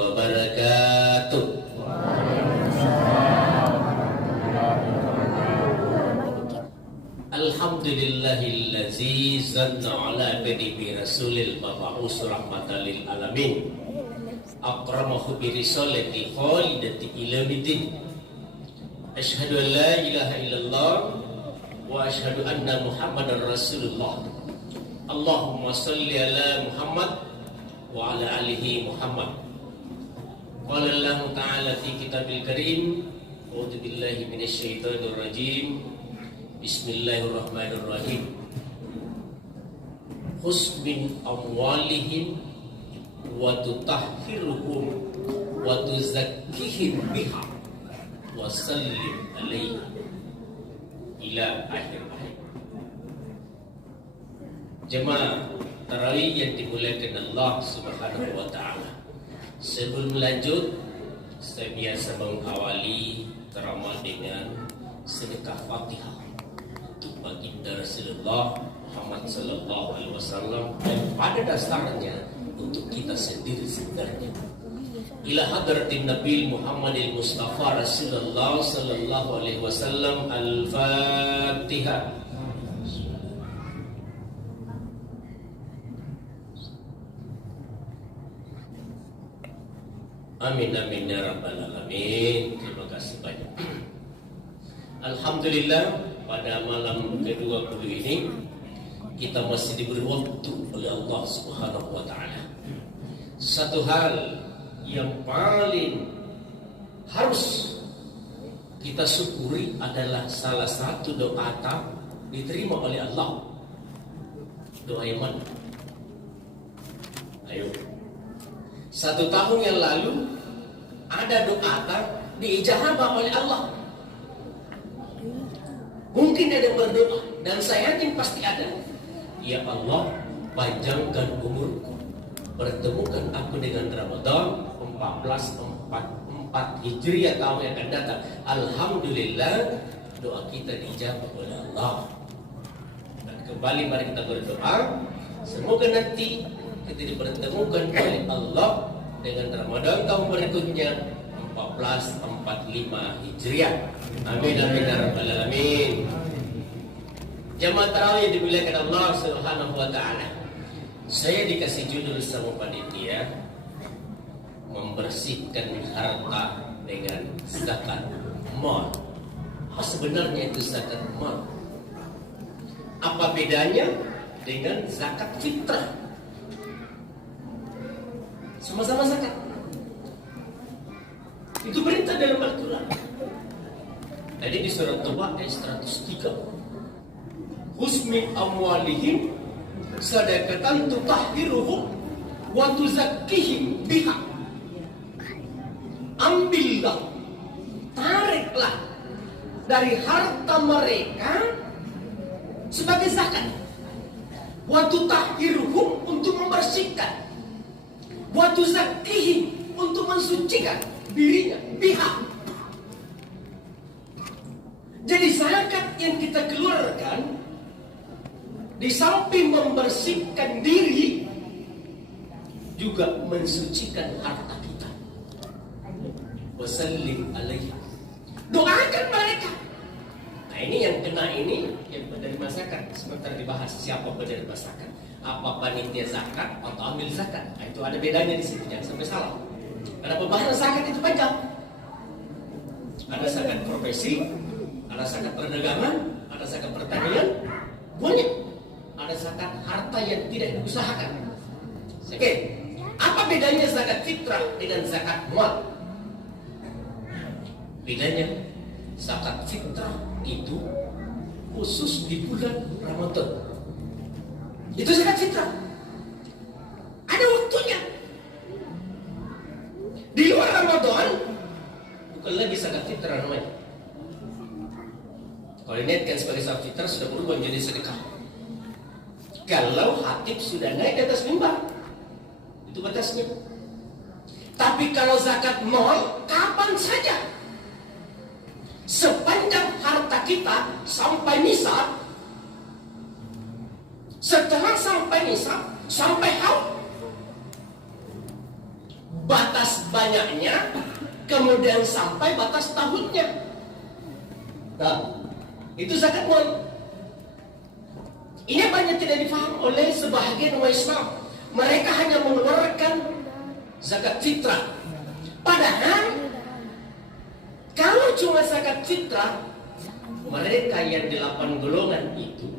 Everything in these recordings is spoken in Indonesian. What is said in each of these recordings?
wabarakatuh. Alhamdulillahillazi zanna ala abdihi rasulil mab'us rahmatan lil alamin akramahu bi risalati khalidati ila bidin. Asyhadu an la ilaha illallah wa asyhadu anna muhammadar rasulullah. Allahumma salli ala Muhammad wa ala alihi Muhammad. Qala Allah ta'ala fi kitabil karim, a'udzu billahi minasy syaithanir rajim. Bismillahirrahmanirrahim. Khudh min amwalihim wa tutahhiruhum wa tuzakkihim biha wa sallim alaihim ila akhir ayat. Jemaah tarawih yang dimuliakan Allah Subhanahu wa taala. Sebelum lanjut, saya biasa mengawali ceramah dengan sedekah Fatihah untuk baginda Rasulullah Muhammad sallallahu alaihi wasallam, dan pada dasarnya untuk kita sendiri sebenarnya. Ila hadratin Nabi Muhammadil Mustafa Rasulullah sallallahu alaihi wasallam. Al-Fatihah. Amin amin ya rabbal alamin. Terima kasih banyak. Alhamdulillah, pada malam ke-20 ini kita masih diberi waktu oleh Allah Subhanahu wa taala. Satu hal yang paling harus kita syukuri adalah salah satu doa diterima oleh Allah. Doa yang mana? Ayo. 1 tahun yang lalu ada doa diijabah oleh Allah. Mungkin ada berdoa, dan saya yakin pasti ada. Ya Allah, panjangkan umurku, pertemukan aku dengan Ramadan 1444 Hijriah tahun yang akan datang. Alhamdulillah, doa kita dijawab oleh Allah. Dan kembali mari kita berdoa, semoga nanti kita dipertemukan oleh Allah dengan Ramadan tahun berikutnya 1445 Hijriah. Amin amin ya rabbal alamin. Jamaah tarawih dimuliakan Allah Subhanahu wa taala. Saya dikasih judul sama panitia, membersihkan harta dengan zakat mal. Sebenarnya itu zakat mal. Apa bedanya dengan zakat fitrah? Sama-sama zakat. Itu perintah dalam Al-Quran. Tadi di surat Taubah ayat 103. Khudh min amwalihim sadaqatan tutahhiruhum wa tuzakkihim biha. Ambillah, tariklah dari harta mereka sebagai zakat. Wa tutahhiruhum, untuk membersihkan. Wa tuzakkihim, untuk mensucikan dirinya, biha. Jadi zakat yang kita keluarkan, di samping membersihkan diri, juga mensucikan harta kita. Wasallim alaihi, doakan mereka. Nah ini yang kena, ini yang penerima zakat. Sebentar dibahas siapa penerima zakat. Apa panitia zakat atau ambil zakat? Nah, itu ada bedanya di sini, jangan sampai salah. Karena pembahasan zakat itu panjang. Ada zakat profesi, ada zakat perdagangan, ada zakat pertanian, banyak. Ada zakat harta yang tidak diusahakan. Oke, apa bedanya zakat fitrah dengan zakat mal? Bedanya, zakat fitrah itu khusus di bulan Ramadan. Itu zakat fitrah. Ada waktunya. Di luar Ramadan bukan lagi zakat fitrah namanya. Kalau diniatkan sebagai zakat fitrah sudah berubah menjadi sedekah. Kalau khatib sudah naik di atas mimbar, itu batasnya. Tapi kalau zakat mal, kapan saja, sepanjang harta kita sampai nisab. Setelah sampai nisab, sampai haul, batas banyaknya, kemudian sampai batas tahunnya. Nah, itu zakat mal. Ini banyak tidak difaham oleh sebahagian umat Islam. Mereka hanya mengeluarkan zakat fitrah. Padahal kalau cuma zakat fitrah, mereka yang 8 golongan itu,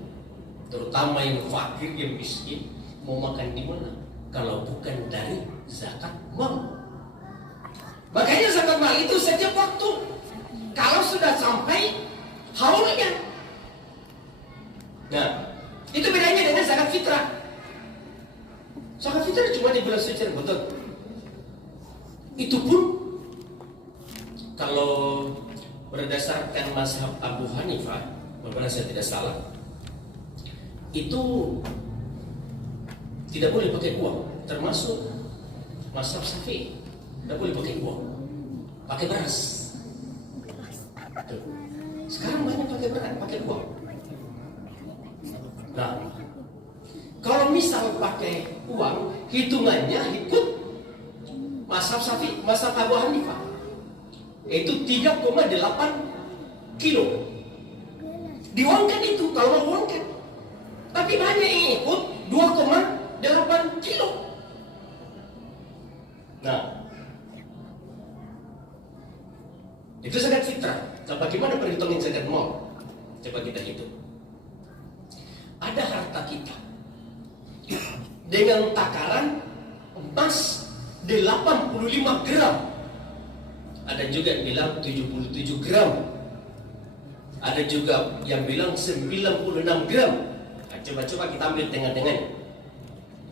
terutama yang fakir, yang miskin, mau makan di mana? Kalau bukan dari zakat mal. Makanya zakat mal itu setiap waktu. Kalau sudah sampai haulnya. Nah, itu bedanya dengan zakat fitrah. Zakat fitrah cuma di bulan suci Ramadan. Itu pun kalau berdasarkan mazhab Abu Hanifah, beberapa saya tidak salah, itu tidak boleh pakai uang, termasuk mazhab Syafi'i, tidak boleh pakai uang, pakai beras. Sekarang banyak pakai beras, pakai uang. Nah, kalau misal pakai uang, hitungannya ikut mazhab Syafi'i, mazhab Abu Hanifah, itu 3,8 kilo. Diuangkan itu kalau mau uangkan. Tapi banyak yang ikut 2,8 kilo. Nah, itu zakat fitrah. Nah, bagaimana perhitungan zakat mal? Coba kita hitung. Ada harta kita dengan takaran emas 85 gram. Ada juga yang bilang 77 gram. Ada juga yang bilang 96 gram. Nah, coba-coba kita ambil tengah-tengah.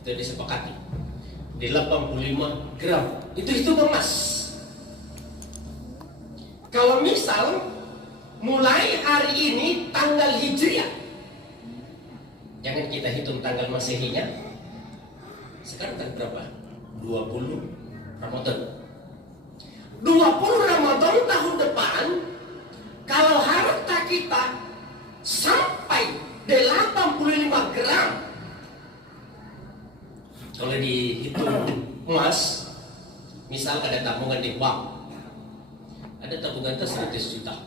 Itu disepakati 85 gram. Itu emas. Kalau misal mulai hari ini tanggal Hijriah, jangan kita hitung tanggal Masehinya. Sekarang tanggal berapa? 20 Ramadan. 20 Ramadan tahun depan, kalau harta kita sampai 85 gram, kalau dihitung emas, misal ada tabungan di bank, ada tabungan itu 100 juta,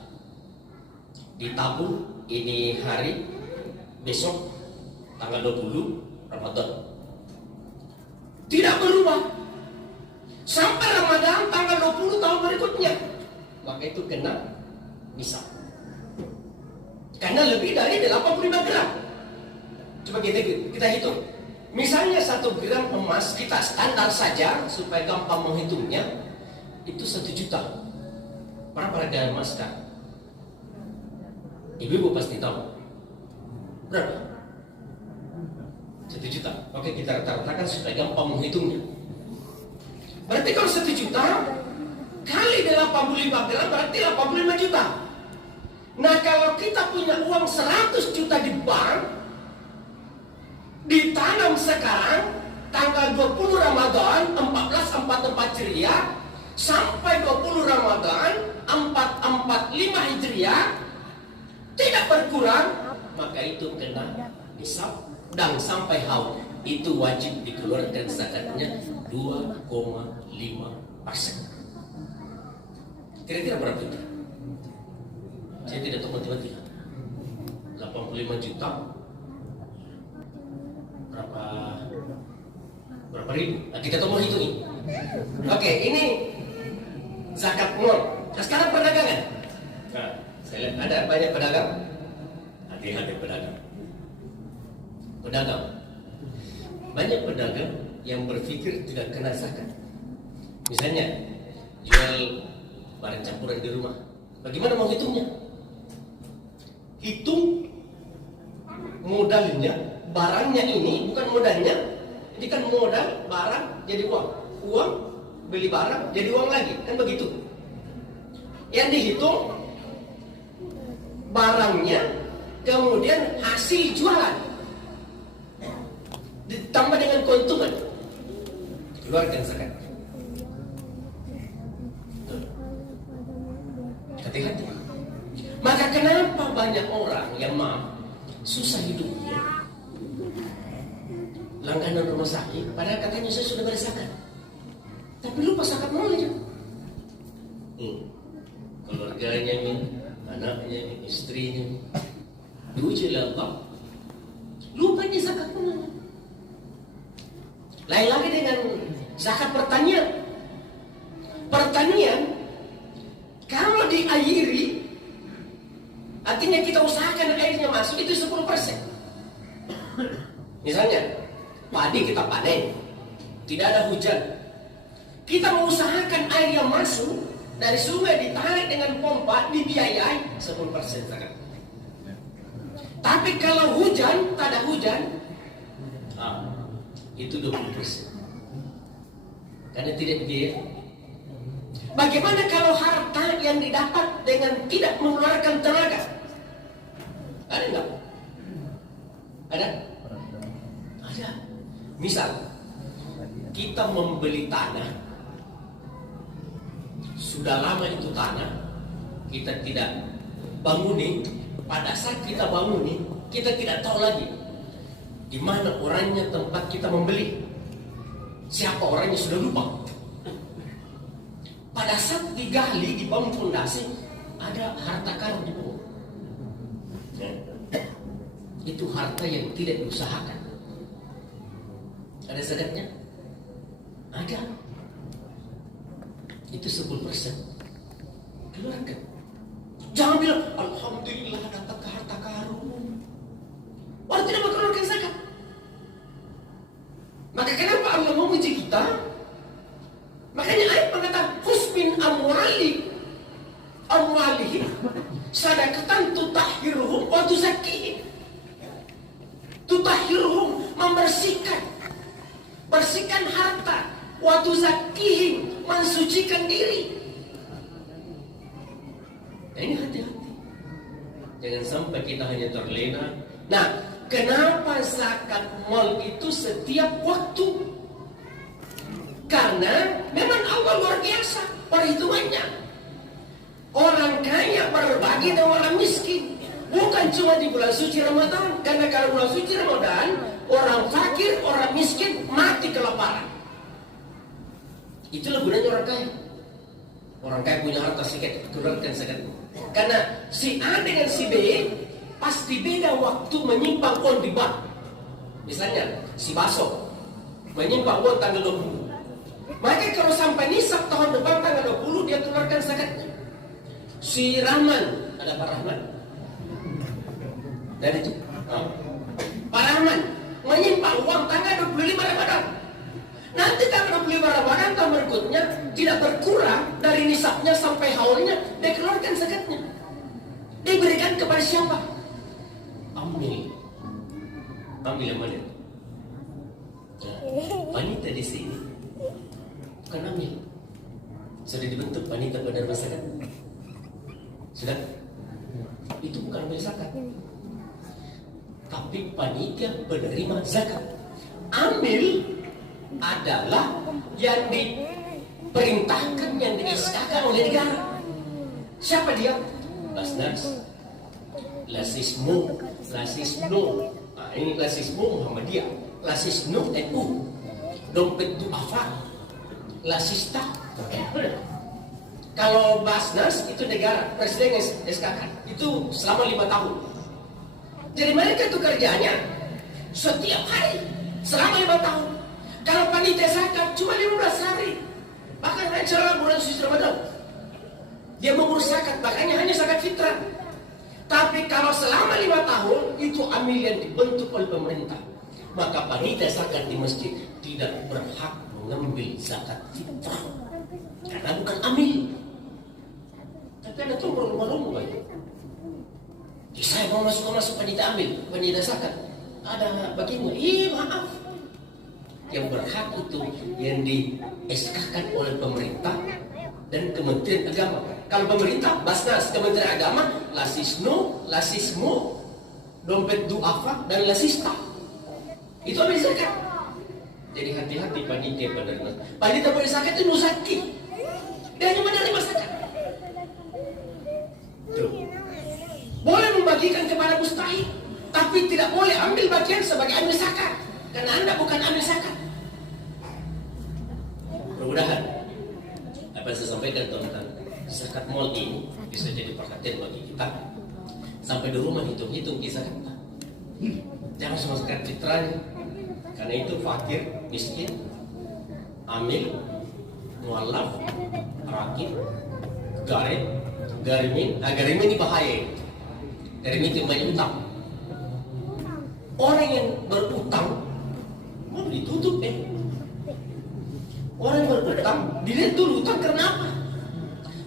ditabung ini hari, besok tanggal 20 Ramadan, tidak berubah sampai Ramadan tanggal 20 tahun berikutnya, maka itu kena nisab. Karena lebih dari 85 gram. Coba kita hitung. Misalnya 1 gram emas kita standar saja supaya gampang menghitungnya, itu 1 juta. Berapa harga emas sekarang? Ibu pasti tahu. Berapa? 1 juta. Oke, kita rata-ratakan supaya gampang menghitungnya. Berarti kalau 1 juta kali 85 gram berarti 85 juta. Nah, kalau kita punya uang 100 juta di bank, ditanam sekarang tanggal 20 Ramadan 1444 Hijriah sampai 20 Ramadan 445 Hijriah tidak berkurang, maka itu kena nisab dan sampai haul itu wajib dikeluarkan zakatnya 2,5%. Kira-kira berapa itu? Saya tidak tahu matematika. 85 juta berapa ribu? Nah, kita mau hitungin. Oke, ini zakat mal. Nah, sekarang perdagangan. Nah, saya lihat ada banyak pedagang. Hati-hati pedagang. Banyak pedagang yang berpikir tidak kena zakat. Misalnya jual barang campuran di rumah. Bagaimana mau hitungnya? Hitung modalnya, barangnya ini bukan modalnya. Ini kan modal, barang jadi uang. Uang beli barang jadi uang lagi, kan begitu. Yang dihitung barangnya, kemudian hasil jualan ditambah dengan keuntungan, keluarkan zakat. Hati-hati. Maka kenapa banyak orang yang susah hidupnya, langganan rumah sakit, padahal katanya saya sudah bayar zakat, tapi Tapi lupa zakat malnya. Keluarganya nih, anaknya nih, istrinya nih, diuji oleh Allah. Lupa nih zakat malnya. Lain lagi dengan zakat pertanian. Pertanian kalau diairi, artinya kita usahakan airnya masuk, itu 10%. Misalnya padi kita panen, tidak ada hujan, kita mengusahakan air yang masuk dari sungai, ditarik dengan pompa, dibiayai, 10% zakat. Tapi kalau hujan, tak ada hujan, itu 20%. Karena tidak dibiayai. Bagaimana kalau harta yang didapat dengan tidak mengeluarkan tenaga? Ada enggak? Ada? Ada. Misal, kita membeli tanah, sudah lama itu tanah, kita tidak bangunin. Pada saat kita bangunin, kita tidak tahu lagi di mana orangnya tempat kita membeli. Siapa orangnya sudah lupa. Pada saat digali, dibangun fondasi, ada harta karun di bawah. Itu harta yang tidak diusahakan. Ada zakatnya? Ada. Itu 10%. Keluarkan. Jangan bilang, alhamdulillah dapat harta karun. Orang tidak mengeluarkan zakat. Maka kenapa Allah memuji kita? Makanya ayat mengatakan husmin amwalihim sadaqatan tutahhiruhum wa tuzakkihim. Tutahhiruhum, bersihkan harta, wa tuzakkihim, mensucikan diri. Nah, ini hati-hati. Jangan sampai kita hanya terlena. Nah, kenapa zakat mal itu setiap waktu? Karena memang Allah luar biasa perhitungannya. Orang kaya berbagi dengan orang miskin. Bukan cuma di bulan suci Ramadan. Karena kalau bulan suci Ramadan, orang fakir, orang miskin mati kelaparan. Itulah gunanya orang kaya. Orang kaya punya harta sedikit, keluarkan zakat. Karena si A dengan si B pasti beda waktu menyimpan uang di bank. Misalnya si Baso menyimpan uang tanggal 20. Maka kalau sampai nisab tahun depan tanggal 20, dia keluarkan zakatnya. Si Rahman, ada Pak Rahman? Dari itu? Pak Rahman menyimpan uang tanggal 25 Ramadan. Nanti tanggal 25 Ramadan tahun berikutnya tidak berkurang dari nisabnya sampai haulnya, dia keluarkan zakatnya. Diberikan kepada siapa? Ambil yang mana? Wanita di sini bukan ambil. Sudah dibentuk wanita pada masyarakat. Sudah? Itu bukan ambil zakat. Tapi panitia penerima zakat. Ambil adalah yang diperintahkan, yang diiskakan oleh negara. Siapa dia? Basnas, Lasismu. Nah, ini Lasismu Muhammadiyah, Lasisnu NU, Dompet Duafa, Lasista. Kalau Basnas itu negara, presiden SKK itu selama 5 tahun. Jadi mereka itu kerjanya setiap hari selama 5 tahun. Kalau panitia zakat cuma 15 hari. Bahkan hanya bulan suci Ramadan dia mengurus zakat, makanya hanya zakat fitrah. Tapi kalau selama 5 tahun itu amil yang dibentuk oleh pemerintah, maka panitia zakat di masjid tidak berhak mengambil zakat fitrah karena bukan amil. Tapi ada tuh berlomba-lomba itu. Saya mau masuk panitia ambil, panitia zakat. Ada bagiannya, maaf. Yang berhak itu yang di SK-kan oleh pemerintah dan Kementerian Agama. Kalau pemerintah, Basnas, Kementerian Agama, Lasismu, Dompet Duafa, dan Lasista. Itu ambil zakat. Jadi hati-hati panitia penerima. Panitia penerima zakat itu nusaki. Dia hanya menerima zakat. Tuh. Boleh membagikan kepada mustahik, tapi tidak boleh ambil bagian sebagai amil zakat. Karena Anda bukan amil zakat. Mudah-mudahan Apa yang saya sampaikan teman-teman, zakat mal ini bisa jadi perhatian bagi kita. Sampai di rumah hitung-hitung kisah kita. Jangan cuma zakat fitrahnya, karena itu fakir, miskin, amil, mualaf, rakib, garimin ini bahaya. Garimin itu banyak utang. Orang yang berutang mau ditutup Orang berutang, dilihat dulu utang karena apa?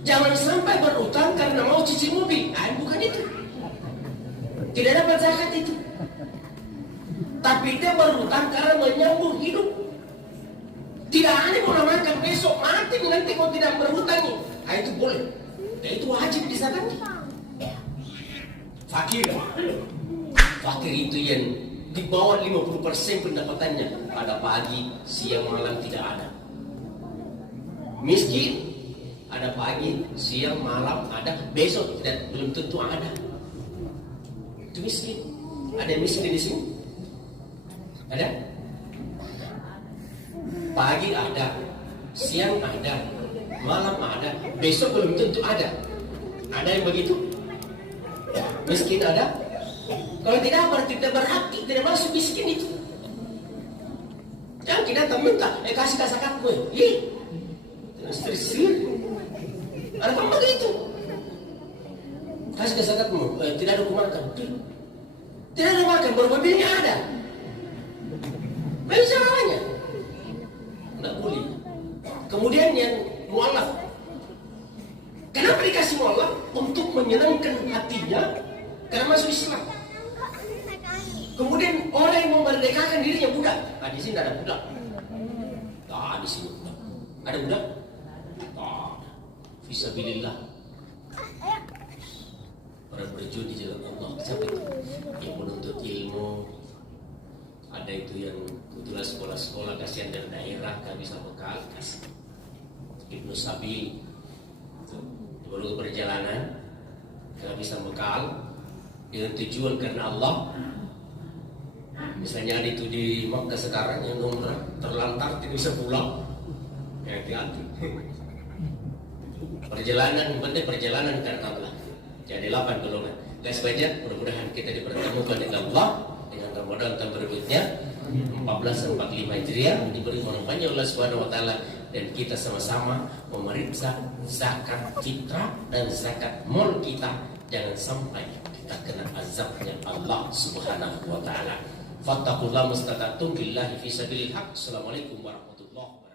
Jangan sampai berutang karena mau cuci mobil. Bukan itu. Tidak dapat zakat itu. Tapi dia berutang karena menyambung hidup. Tidak aneh mau makan besok mati nanti kau tidak berhutang. Itu boleh. Itu wajib dizakati. Fakir itu yang di bawah 50% pendapatannya. Pada pagi, siang, malam tidak ada. Miskin, ada pagi, siang, malam ada, besok tidak, belum tentu ada. Itu miskin. Ada yang miskin di sini? Ada? Pagi ada, siang ada, malam ada, besok belum tentu ada. Ada yang begitu? Miskin ada? Kalau tidak berarti tidak berhati, tidak masuk miskin itu. Jangan kita minta, kasih zakat gue. Istri ada apa begitu? Kasih zakatmu, tidak ada makan. Tidak ada makan, bermobilnya ada. Bagaimana caranya? Tidak boleh. Kemudian yang mualaf. Kenapa dikasih mualaf? Untuk menyenangkan hatinya karena masuk Islam. Kemudian orang yang memerdekakan dirinya budak. Di sini ada budak. Di sini budak. Ada budak? Fisabilillah. Orang berjuang di jalan Allah. Siapa itu? Yang menuntut ilmu. Ada itu yang kebetulan sekolah-sekolah kasihan dari daerah gak bisa bekal, kasih. Ibnu Sabil baru ke perjalanan gak bisa bekal dengan tujuan karena Allah. Misalnya ada itu di Makkah sekarang yang umrah terlantar tidak bisa pulang. Hati-hati. Perjalanan karena Allah. Jadi 8 golongan. Guys banyak, mudah-mudahan kita dipertemukan dengan Allah dengan Ramadan tahun berikutnya 1445 Hijriah diberi manfaatnya Allah Subhanahu wa taala dan kita sama-sama memeriksa zakat fitrah dan zakat mal kita jangan sampai kita kena azabnya Allah Subhanahu wa taala. Fattaqullaha mustata'tum billahi fi sabilil haq. Assalamualaikum warahmatullahi wabarakatuh.